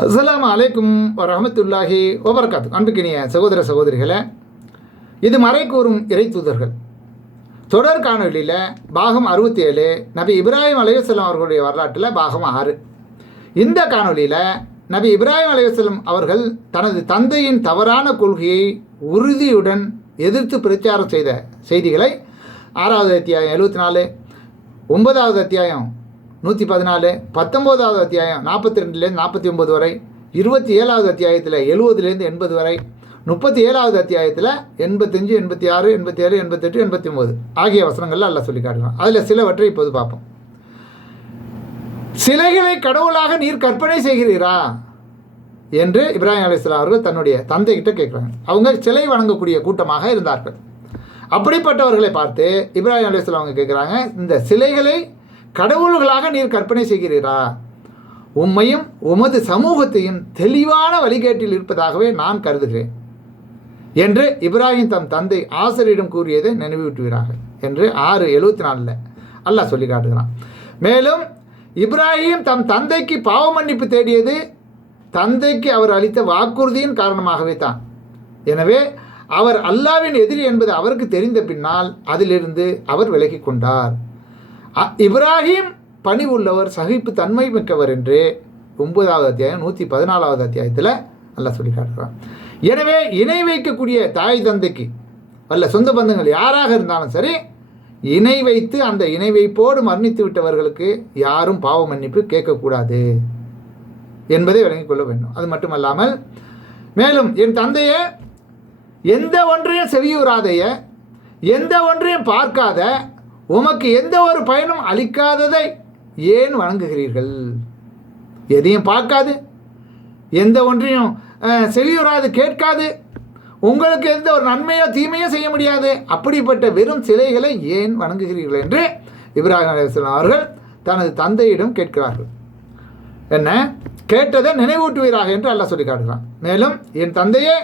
அஸ்லாம் அலைக்கும் ரஹமத்துல்லாஹி வபரகாத்து. அன்புக்கினிய சகோதர சகோதரிகளை இது மறை கூறும் இறை தூதர்கள். தொடர் காணொலியில் பாகம் அறுபத்தி ஏழு நபி இப்ராஹிம் அலையுஸ்லாம் அவர்களுடைய வரலாற்றில் பாகம் ஆறு. இந்த காணொலியில் நபி இப்ராஹிம் அலையுஸ்லாம் அவர்கள் தனது தந்தையின் தவறான கொள்கையை உறுதியுடன் எதிர்த்து பிரச்சாரம் செய்த செய்திகளை ஆறாவது அத்தியாயம் எழுபத்தி நாலு ஒன்பதாவது அத்தியாயம் நூற்றி பதினாலு பத்தொம்போதாவது அத்தியாயம் நாற்பத்தி ரெண்டுலேருந்து நாற்பத்தி ஒம்பது வரை இருபத்தி ஏழாவது அத்தியாயத்தில் எழுபதுலேருந்து எண்பது வரை முப்பத்தி ஏழாவது அத்தியாயத்தில் எண்பத்தஞ்சு எண்பத்தி ஆறு எண்பத்தி ஏழு எண்பத்தெட்டு எண்பத்தி ஒம்பது ஆகிய வசனங்கள்ல எல்லாம் சொல்லி காட்டுறான் அதில் சிலவற்றை இப்போது பார்ப்போம். சிலைகளை கடவுளாக நீர் கற்பனை செய்கிறீரா? என்று இப்ராஹிம் அலிஸ்லாம் அவர்கள் தன்னுடைய தந்தைகிட்ட கேட்குறாங்க. அவங்க சிலை வணங்கக்கூடிய கூட்டமாக இருந்தார்கள். அப்படிப்பட்டவர்களை பார்த்து இப்ராஹிம் அலிஸ்லாம் அவங்க கேட்குறாங்க இந்த சிலைகளை கடவுள்களாக நீர் கற்பனை செய்கிறீரா? உம்மையும் உமது சமூகத்தையும் தெளிவான வழிகேட்டில் இருப்பதாகவே நான் கருதுகிறேன். என்று இப்ராஹிம் தம் தந்தை ஆசிரியரிடம் கூறியதை நினைவூட்டுகிறார்கள் என்று ஆறு எழுபத்தி நாலில் அல்லாஹ் சொல்லி காட்டுகிறான். மேலும் இப்ராஹிம் தம் தந்தைக்கு பாவ மன்னிப்பு தேடியது தந்தைக்கு அவர் அளித்த வாக்குறுதியின் காரணமாகவே தான். எனவே அவர் அல்லாவின் எதிரி என்பது அவருக்கு தெரிந்த பின்னால் அதிலிருந்து அவர் விலகி கொண்டார். இப்ராஹிம் பணி உள்ளவர் சகிப்பு தன்மை மிக்கவர் என்று ஒன்பதாவது அத்தியாயம் நூற்றி பதினாலாவது அத்தியாயத்தில் நல்லா சொல்லி காட்டுறான். எனவே இணை வைக்கக்கூடிய தாய் தந்தைக்கு வல்ல சொந்த பந்தங்கள் யாராக இருந்தாலும் சரி இணை வைத்து அந்த இணை வைப்போடு மரணித்து விட்டவர்களுக்கு யாரும் பாவ மன்னிப்பு கேட்கக்கூடாது என்பதை விளங்கிக் கொள்ள வேண்டும். அது மட்டுமல்லாமல் மேலும் என் தந்தையை எந்த ஒன்றையும் செவியுறாதைய எந்த ஒன்றையும் பார்க்காத உமக்கு எந்த ஒரு பயனும் அளிக்காததை ஏன் வணங்குகிறீர்கள்? எதையும் பார்க்காது. எந்த ஒன்றையும் அஹ், செவியுறாது கேட்காது. உங்களுக்கு எந்த ஒரு நன்மையோ தீமையோ செய்ய முடியாது. அப்படிப்பட்ட வெறும் சிலைகளை ஏன் வணங்குகிறீர்கள் என்று இப்ராஹிம் அலிஸ்லாம் அவர்கள் தனது தந்தையிடம் கேட்கிறார்கள். என்ன? கேட்டதை நினைவூட்டுவீராக என்று அல்லாஹ் சொல்லி காட்டுகிறான். மேலும் என் தந்தையே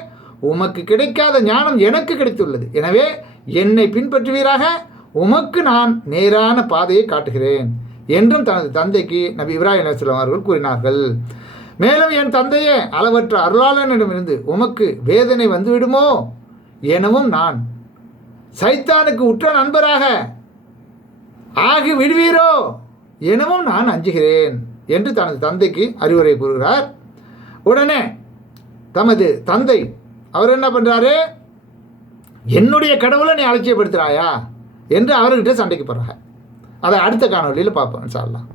உமக்கு கிடைக்காத ஞானம் எனக்கு கிடைத்துள்ளது. எனவே என்னை பின்பற்றுவீராக உமக்கு நான் நேரான பாதையை காட்டுகிறேன் என்றும் தனது தந்தைக்கு நபி இப்ராஹிம் அலைஹிஸ்ஸலாம் அவர்கள் கூறினார்கள். மேலும் என் தந்தையே அளவற்ற அருளாளனிடமிருந்து உமக்கு வேதனை வந்துவிடுமோ? எனவும் நான். சைத்தானுக்கு உற்ற நண்பராக ஆகி விடுவீரோ எனவும் நான் அஞ்சுகிறேன் என்று தனது தந்தைக்கு அறிவுரை கூறுகிறார். உடனே தமது தந்தை அவர் என்ன பண்ணுறாரு என்னுடைய கடவுளை நீ அலட்சியப்படுத்துகிறாயா என்று அவர்கிட்ட சண்டைக்கு போகிறாங்க அதை அடுத்த காணொலியில் பார்ப்போம் சார்லாம்